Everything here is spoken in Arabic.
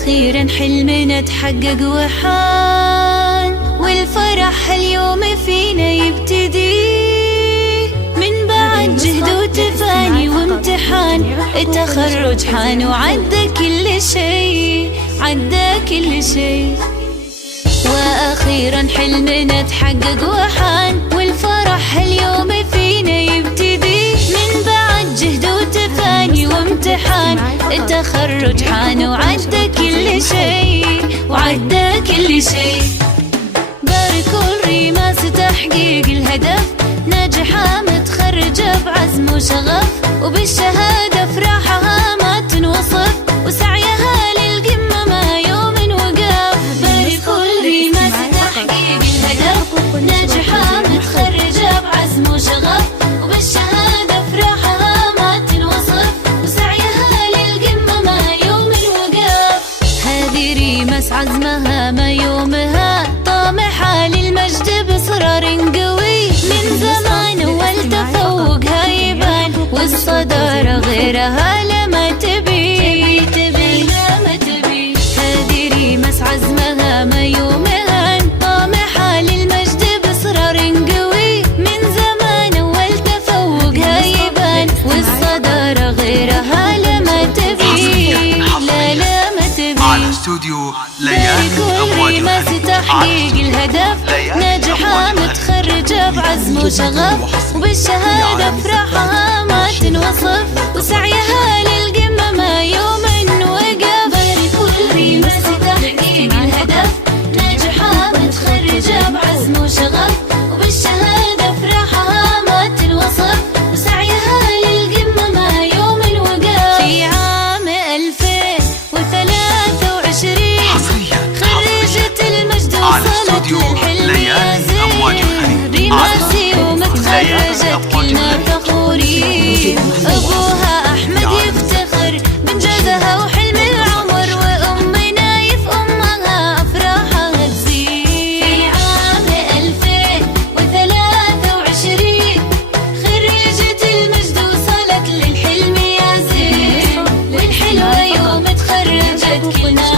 وأخيرا حلمنا اتحقق وحان، والفرح اليوم فينا يبتدي من بعد جهد وتفاني وامتحان. التخرج حان وعدى كل شي، عدى كل شي. وأخيرا حلمنا اتحقق وحان، والفرح اليوم فينا يبتدي من بعد جهد وتفاني وامتحان. التخرج حان وعدى كل شي، وعدى كل شي. باركوا الريماس تحقيق الهدف، ناجحة متخرجة بعزم وشغف، وبالشهادة فرحها ما تنوصف، وسعيها للقمة ما يوم وقف. باركوا الريماس تحقيق الهدف، ناجحة متخرجة بعزم وشغف، وبالشهادة فرحها ما تنوصف، وسعيها للقمة ما يوم وقف. هذه ريماس عزمها ما يومها، طامحة للمجد بإصرار قوي، من زمان والتفوقها يبان، والصدارة غيرها لما تبي لما تبي. هذه ريماس عزمها ما يومها، طامحة للمجد بإصرار قوي، من زمان والتفوقها يبان، والصدارة غيرها لما تبي لما تبي. على استوديو ليالي أمواج الخليج تحقيق الهدف، ناجحة متخرجة بعزم وشغف، وبالشهادة فرحها ما تنوصف، وسعيها للقمة ما يوم وقف. باركوا الريماس تحقيق الهدف، ناجحة متخرجة بعزم وشغف، وبالشهادة فرحها ما تنوصف، وسعيها للقمة ما يوم وقف. في عام 2023 خريجة المجد وصلت للحلم يزيد، ريماسي ومتخرجة كلنا فخورين. أبوها أحمد يفتخر بإنجازها وحلم العمر، وأمنا يفهم أمها أفراحها تزيد. في عام 2023 خريجة المجد وصلت للحلم يزيد، والحلوة يوم تخرجت كلنا